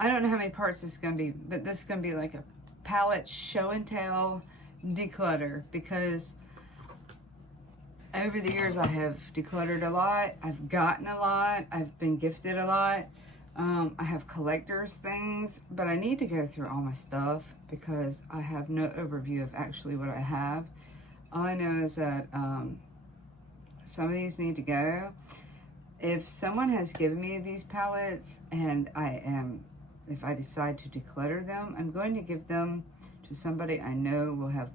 I don't know how many parts this is going to be, but this is going to be like a palette show and tell declutter, because over the years I have decluttered a lot. I've gotten a lot. I've been gifted a lot. I have collector's things, but I need to go through all my stuff because I have no overview of actually what I have. All I know is that some of these need to go. If someone has given me these palettes and if I decide to declutter them, I'm going to give them to somebody I know will have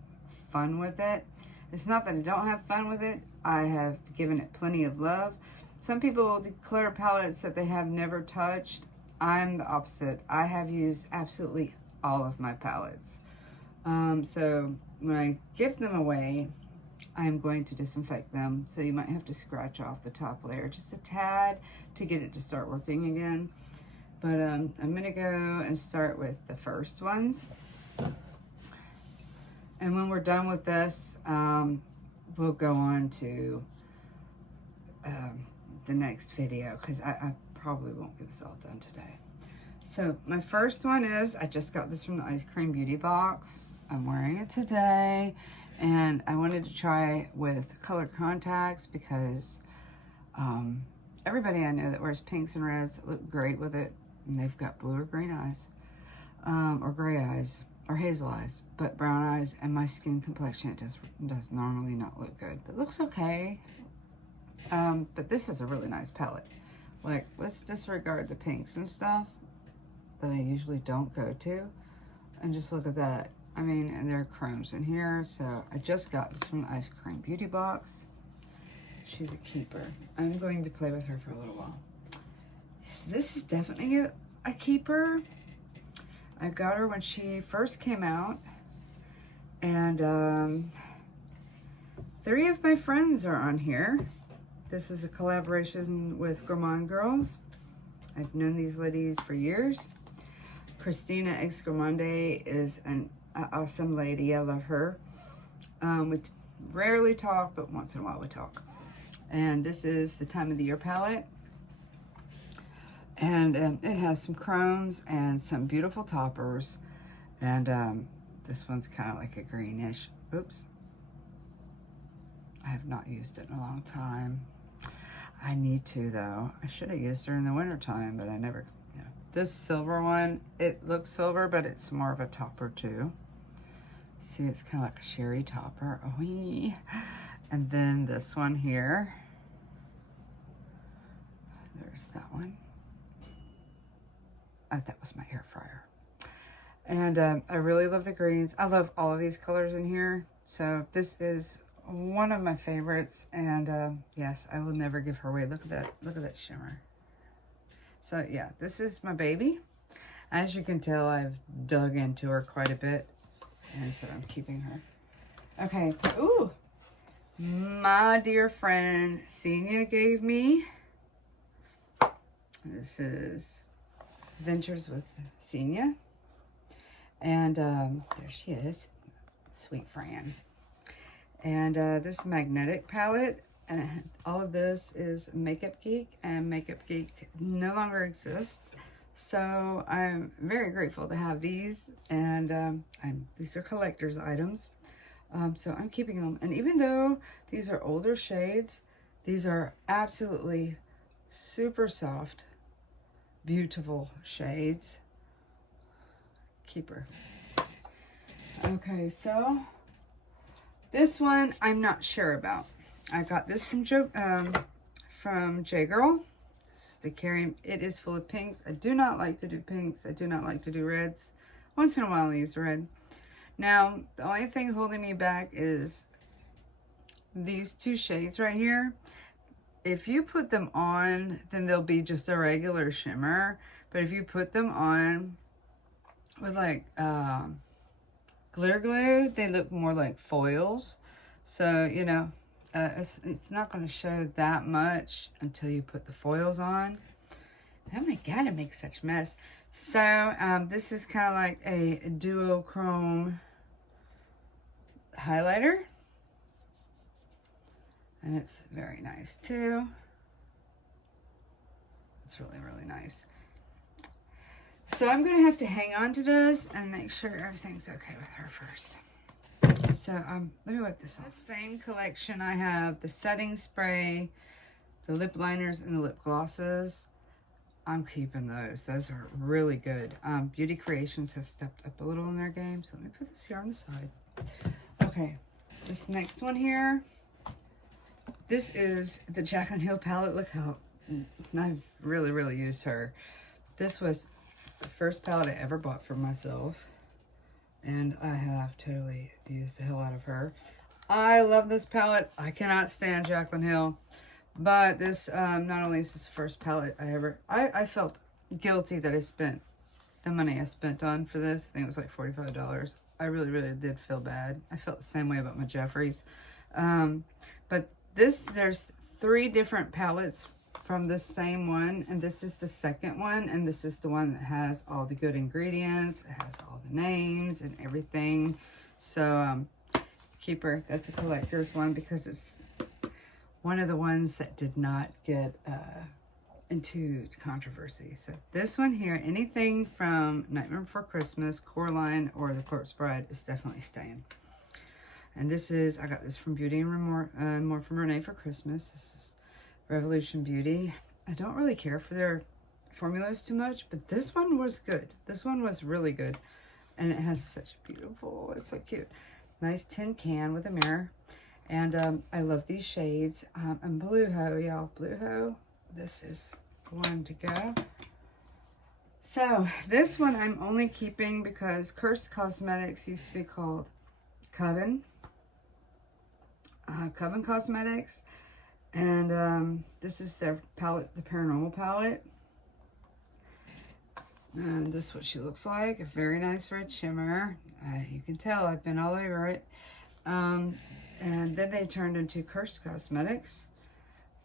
fun with it. It's not that I don't have fun with it. I have given it plenty of love. Some people will declutter palettes that they have never touched. I'm the opposite. I have used absolutely all of my palettes. So when I give them away, I'm going to disinfect them. So you might have to scratch off the top layer just a tad to get it to start working again. But I'm gonna go and start with the first ones. And when we're done with this, we'll go on to the next video, because I probably won't get this all done today. So my first one is, I just got this from the Ice Cream Beauty box. I'm wearing it today, and I wanted to try with color contacts because everybody I know that wears pinks and reds look great with it, and they've got blue or green eyes, or gray eyes, or hazel eyes, but brown eyes, and my skin complexion, it does normally not look good, but looks okay. But this is a really nice palette. Like, let's disregard the pinks and stuff that I usually don't go to, and just look at that. I mean, and there are chromes in here, so I just got this from the Ice Cream Beauty box. She's a keeper. I'm going to play with her for a little while. This is definitely a keeper. I got her when she first came out, and 3 of my friends are on here. This is a collaboration with Gourmand Girls. I've known these ladies for years. Christina X Gourmande is an awesome lady. I love her. We rarely talk, but once in a while we talk. And this is the Time of the Year palette. And it has some chromes and some beautiful toppers. And this one's kind of like a greenish. Oops. I have not used it in a long time. I need to, though. I should have used her in the winter time, but I never, you know. This silver one, it looks silver, but it's more of a topper too. See, it's kind of like a sherry topper. Oh, and then this one here. There's that one. Oh, that was my air fryer. And I really love the greens. I love all of these colors in here. So this is one of my favorites, and yes, I will never give her away. Look at that shimmer. So yeah, this is my baby. As you can tell, I've dug into her quite a bit, and so I'm keeping her. Okay, ooh, my dear friend Senia gave me, this is Ventures with Senia, and there she is, sweet Fran. And this magnetic palette, and all of this is Makeup Geek, and Makeup Geek no longer exists. So I'm very grateful to have these, and these are collector's items. So I'm keeping them. And even though these are older shades, these are absolutely super soft, beautiful shades. Keeper. Okay, so this one, I'm not sure about. I got this from J-Girl. This is the Carry. It is full of pinks. I do not like to do pinks. I do not like to do reds. Once in a while I use red. Now, the only thing holding me back is these 2 shades right here. If you put them on, then they'll be just a regular shimmer. But if you put them on with like glitter glue, they look more like foils. So, you know, it's not going to show that much until you put the foils on. Oh my god, it makes such a mess. So this is kind of like a duochrome highlighter, and it's very nice too. It's really, really nice. So I'm going to have to hang on to this and make sure everything's okay with her first. So let me wipe this off. Same collection, I have the setting spray, the lip liners, and the lip glosses. I'm keeping those. Those are really good. Beauty Creations has stepped up a little in their game. So let me put this here on the side. Okay, this next one here. This is the Jaclyn Hill palette. Look how I've really used her. This was the first palette I ever bought for myself. And I have totally used the hell out of her. I love this palette. I cannot stand Jaclyn Hill. But this, not only is this the first palette I felt guilty that I spent the money I spent on for this. I think it was like $45. I really did feel bad. I felt the same way about my Jeffries. But there's 3 different palettes from this same one, and this is the second one, and this is the one that has all the good ingredients. It has all the names and everything. So keeper, that's a collector's one because it's one of the ones that did not get into controversy. So this one here, anything from Nightmare Before Christmas, Coraline, or The Corpse Bride is definitely staying. And this is, I got this from Beauty and More from Renee for Christmas. This is Revolution Beauty. I don't really care for their formulas too much, but this one was good. This one was really good. And it has such beautiful, it's so cute. Nice tin can with a mirror. And I love these shades. And Blue Ho, y'all, Blue Ho. This is the one to go. So this one I'm only keeping because CURST Kosmetics used to be called Coven. Coven Cosmetics. And this is their palette, the Paranormal palette. And this is what she looks like. A very nice red shimmer. You can tell I've been all over it. And then they turned into CURST Kosmetics.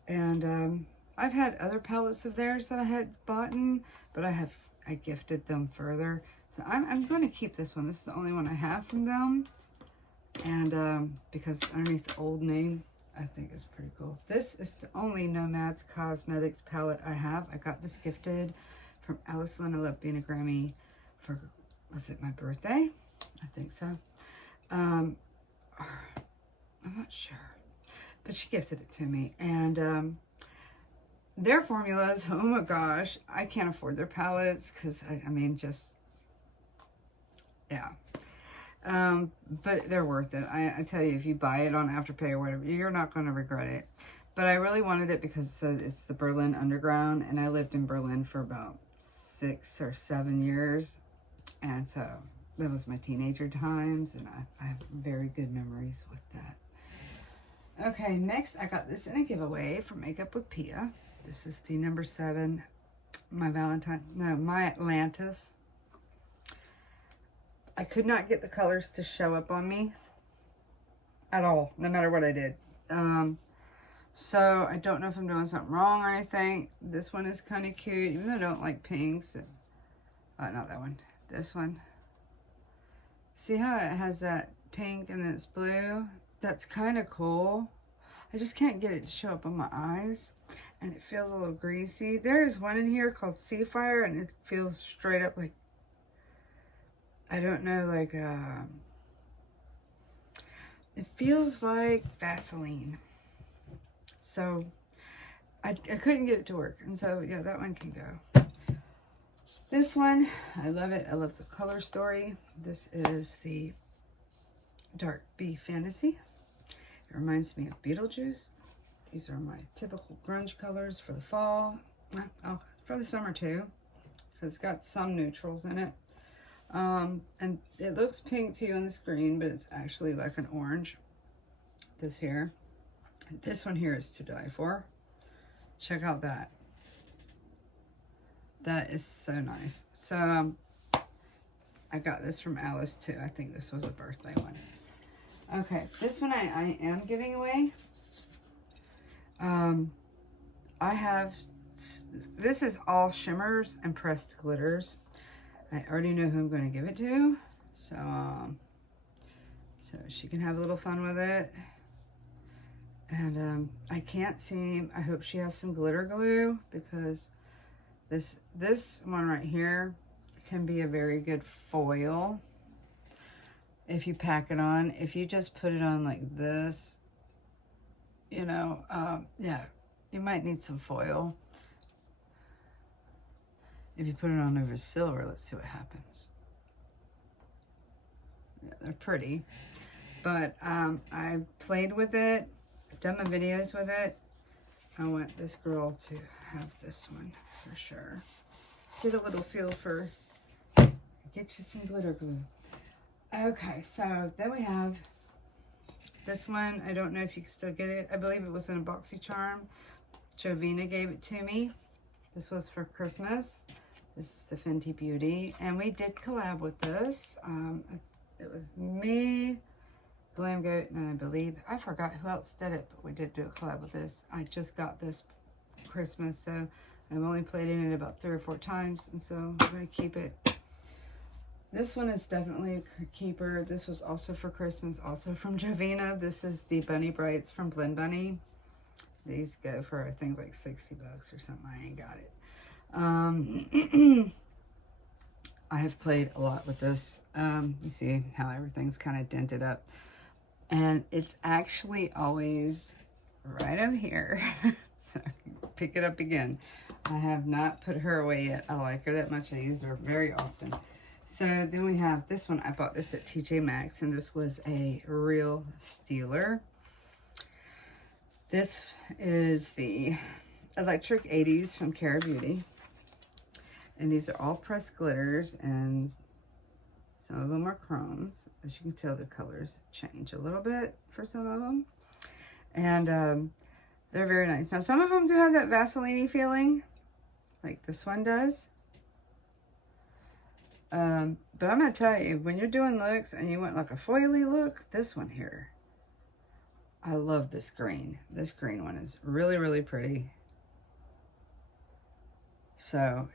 And I've had other palettes of theirs that I had bought, but I gifted them further. So I'm going to keep this one. This is the only one I have from them. And because underneath the old name, I think it's pretty cool. This is the only Nomads Cosmetics palette I have. I got this gifted from Alice Lynn. I love being a Grammy for, was it my birthday? I think so. I'm not sure. But she gifted it to me. And their formulas, oh my gosh, I can't afford their palettes because, I mean, just, yeah. But they're worth it. I tell you, if you buy it on Afterpay or whatever, you're not going to regret it. But I really wanted it because it's the Berlin Underground, and I lived in Berlin for about 6 or 7 years, and so that was my teenager times, and I have very good memories with that. Okay, next I got this in a giveaway from Makeup with Pia. This is the number 7, my Atlantis. I could not get the colors to show up on me at all, no matter what I did. So I don't know if I'm doing something wrong or anything. This one is kind of cute, even though I don't like pinks. Not that one. This one. See how it has that pink and then it's blue? That's kind of cool. I just can't get it to show up on my eyes. And it feels a little greasy. There is one in here called Sea Fire, and it feels straight up like, I don't know, like, it feels like Vaseline. So, I couldn't get it to work. And so, yeah, that one can go. This one, I love it. I love the color story. This is the Dark Bee Fantasy. It reminds me of Beetlejuice. These are my typical grunge colors for the fall. Oh, for the summer too. Because it's got some neutrals in it. And it looks pink to you on the screen, but it's actually like an orange. This here. And this one here is to die for. Check out that. That is so nice. So, I got this from Alice too. I think this was a birthday one. Okay, this one I am giving away. I have, this is all shimmers and pressed glitters. I already know who I'm going to give it to. So, so she can have a little fun with it. And I can't seem, I hope she has some glitter glue because this one right here can be a very good foil if you pack it on. If you just put it on like this, you know, yeah, you might need some foil. If you put it on over silver, let's see what happens. Yeah, they're pretty. But I played with it, done my videos with it. I want this girl to have this one for sure. Get a little feel for, get you some glitter glue. Okay, so then we have this one. I don't know if you can still get it. I believe it was in a BoxyCharm. Jovina gave it to me. This was for Christmas. This is the Fenty Beauty. And we did collab with this. It was me, Glam Goat, and I believe, I forgot who else did it, but we did do a collab with this. I just got this Christmas, so I've only played in it about 3 or 4 times, and so I'm going to keep it. This one is definitely a keeper. This was also for Christmas, also from Jovina. This is the Bunny Brights from Blend Bunny. These go for, I think, like 60 bucks or something. I ain't got it. I have played a lot with this. You see how everything's kind of dented up. And it's actually always right over here. So I can pick it up again. I have not put her away yet. I like her that much. I use her very often. So then we have this one. I bought this at TJ Maxx, and this was a real stealer. This is the Electric 80s from Cara Beauty. And these are all pressed glitters, and some of them are chromes. As you can tell, the colors change a little bit for some of them. And they're very nice. Now, some of them do have that Vaseline-y feeling, like this one does. But I'm going to tell you, when you're doing looks and you want like a foily look, this one here, I love this green. This green one is really, really pretty. So,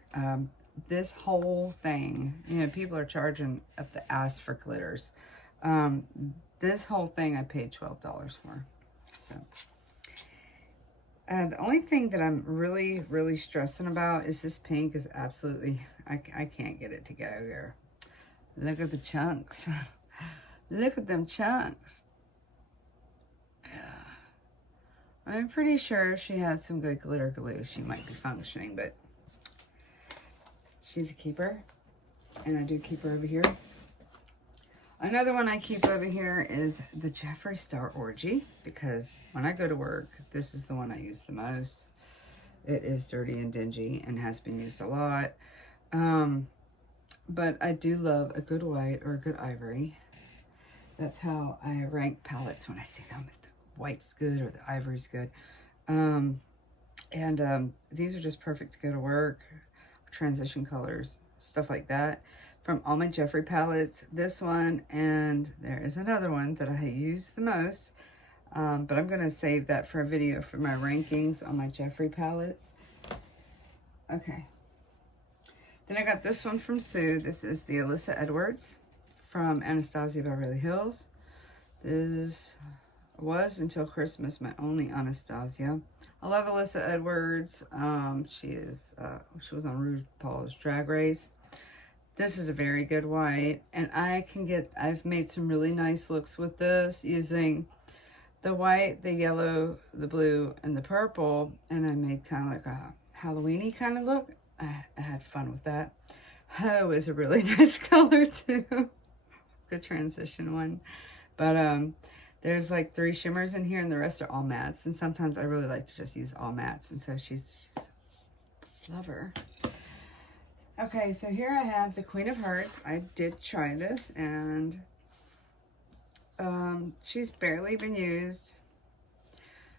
this whole thing, you know, people are charging up the ass for glitters. This whole thing I paid $12 for. So, the only thing that I'm really, really stressing about is this pink is absolutely, I can't get it to go there. Look at the chunks. Look at them chunks. Yeah. I'm pretty sure she had some good glitter glue. She might be functioning, but she's a keeper. And I do keep her over here. Another one I keep over here is the Jeffree Star Orgy, because when I go to work, this is the one I use the most. It is dirty and dingy and has been used a lot. But I do love a good white or a good ivory. That's how I rank palettes when I see them, if the white's good or the ivory's good. These are just perfect to go to work, transition colors, stuff like that. From all my Jeffree palettes, this one, and there is another one that I use the most, but I'm going to save that for a video for my rankings on my Jeffree palettes. Okay. Then I got this one from Sue. This is the Alyssa Edwards from Anastasia Beverly Hills. This was, until Christmas, my only Anastasia. I love Alyssa Edwards. She was on RuPaul's Drag Race. This is a very good white, and I've made some really nice looks with this using the white, the yellow, the blue, and the purple, and I made kind of like a Halloween-y kind of look. I had fun with that. Ho is a really nice color too. Good transition one. But there's like 3 shimmers in here, and the rest are all mattes, and sometimes I really like to just use all mattes, and so she's love her. Okay, so here I have the Queen of Hearts. I did try this, and she's barely been used.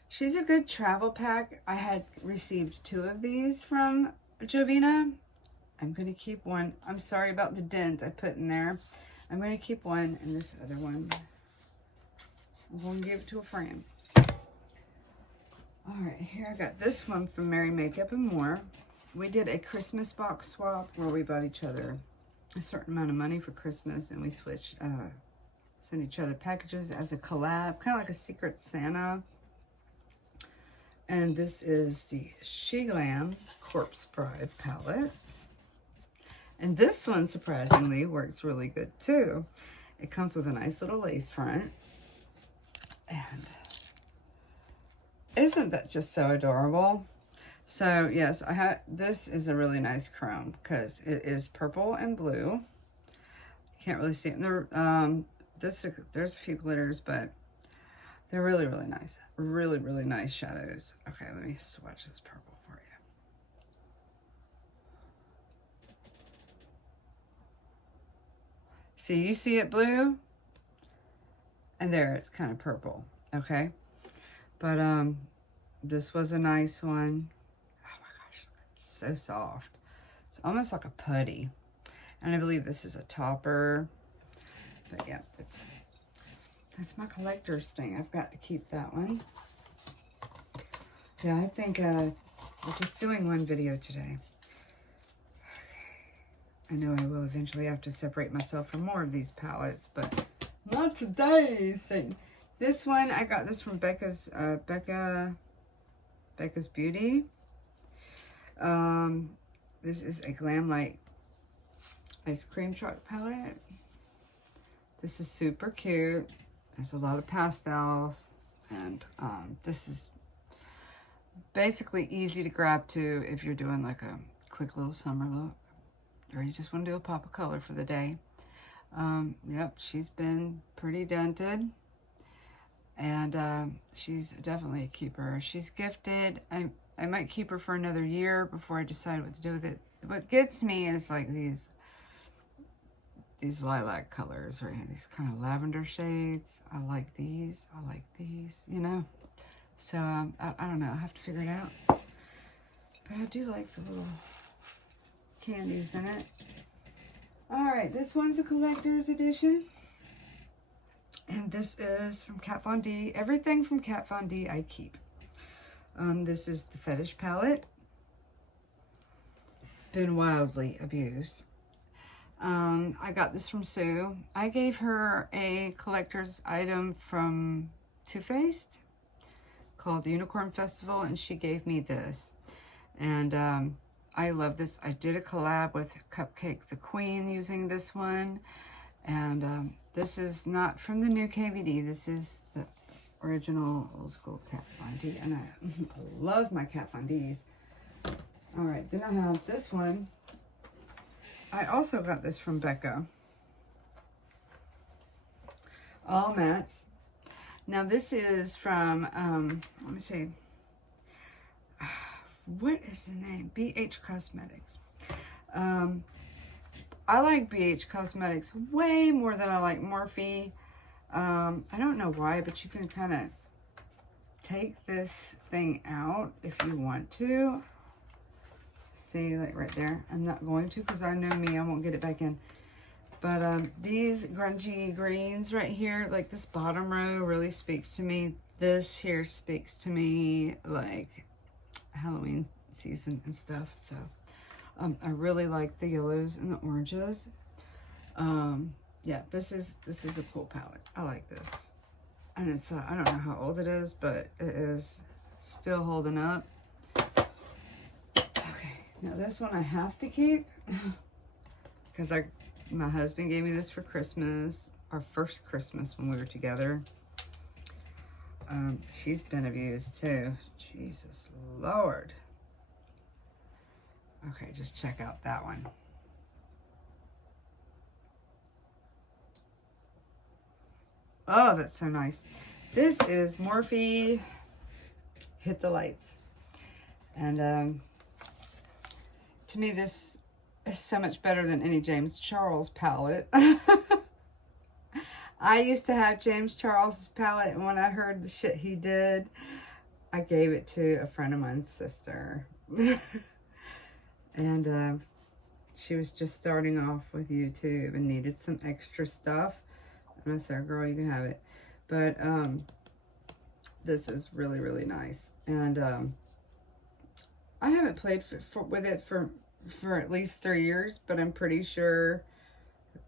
She's a good travel pack. I had received 2 of these from Jovina. I'm going to keep one. I'm sorry about the dent I put in there. I'm going to keep one, and this other one, I'm going to give it to a friend. All right, here I got this one from Merry Makeup and More. We did a Christmas box swap where we bought each other a certain amount of money for Christmas, and we switched, sent each other packages as a collab, kind of like a Secret Santa. And this is the She Glam Corpse Bride palette. And this one, surprisingly, works really good too. It comes with a nice little lace front. And isn't that just so adorable? So yes, this is a really nice chrome because it is purple and blue. Can't really see it. There's a few glitters, but they're really, really nice. Really, really nice shadows. Okay, let me swatch this purple for you. See, you see it blue? And there, it's kind of purple, okay? But this was a nice one. Oh my gosh, it's so soft. It's almost like a putty. And I believe this is a topper. But yeah, that's my collector's thing. I've got to keep that one. Yeah, I think we're just doing one video today. I know I will eventually have to separate myself from more of these palettes, but not today's thing. This one, I got this from Becca's Beauty. This is a Glam Light ice cream truck palette. This is super cute. There's a lot of pastels, and this is basically easy to grab to if you're doing like a quick little summer look, or you just want to do a pop of color for the day. Yep, she's been pretty dented, and she's definitely a keeper. She's gifted. I might keep her for another year before I decide what to do with it. What gets me is like these lilac colors, right? These kind of lavender shades. I like these, you know? So, I don't know. I'll have to figure it out. But I do like the little candies in it. All right, this one's a collector's edition. And this is from Kat Von D. Everything from Kat Von D I keep. This is the Fetish palette. Been wildly abused. I got this from Sue. I gave her a collector's item from Too Faced called the Unicorn Festival, and she gave me this. And I love this. I did a collab with Cupcake the Queen using this one. And this is not from the new KVD. This is the original old school Kat Von D. And I love my Kat Von Ds. All right, then I have this one. I also got this from Becca. All mattes. Now this is from, let me see. What is the name? BH Cosmetics. I like BH Cosmetics way more than I like Morphe. I don't know why, but you can kind of take this thing out if you want to. See, like right there. I'm not going to because I know me, I won't get it back in. But these grungy greens right here, like this bottom row really speaks to me. This here speaks to me like Halloween season and stuff. So I really like the yellows and the oranges. Yeah, this is a cool palette. I like this. And it's, I don't know how old it is, but it is still holding up. Now this one I have to keep because my husband gave me this for Christmas, our first Christmas when we were together. She's been abused too. Jesus Lord. Okay, just check out that one. Oh, that's so nice. This is Morphe Hit the Lights. And to me, this is so much better than any James Charles palette. I used to have James Charles's palette, and when I heard the shit he did, I gave it to a friend of mine's sister. And she was just starting off with YouTube and needed some extra stuff. And I said, girl, you can have it. But this is really, really nice. And I haven't played with it for at least 3 years, but I'm pretty sure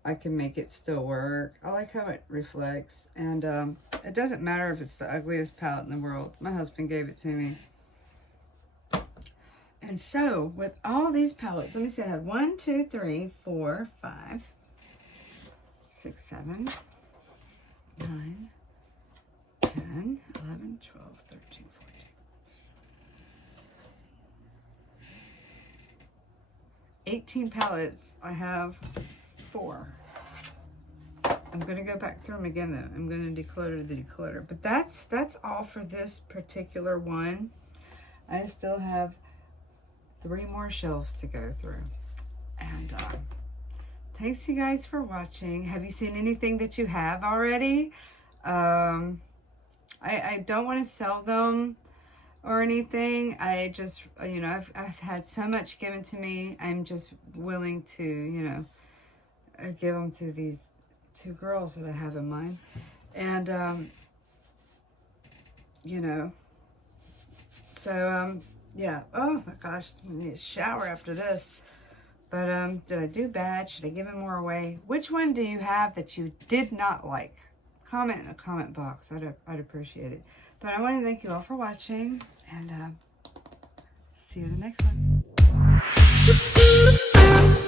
I can make it still work. I like how it reflects, and it doesn't matter if it's the ugliest palette in the world. My husband gave it to me. And so with all these palettes, let me see, I had 1, 2, 3, 4, 5, 6, 7, 9, 10, 11, 12, 13, 14, 16, 18 palettes. I have 4. I'm going to go back through them again though. I'm going to declutter the declutter. But that's all for this particular one. I still have 3 more shelves to go through. And thanks you guys for watching. Have you seen anything that you have already? I don't want to sell them or anything. I just, you know, I've had so much given to me. I'm just willing to, you know, give them to these 2 girls that I have in mind. And, you know, so, yeah. Oh my gosh, I'm gonna need a shower after this. But, did I do bad? Should I give it more away? Which one do you have that you did not like? Comment in the comment box. I'd appreciate it. But I want to thank you all for watching, and see you in the next one.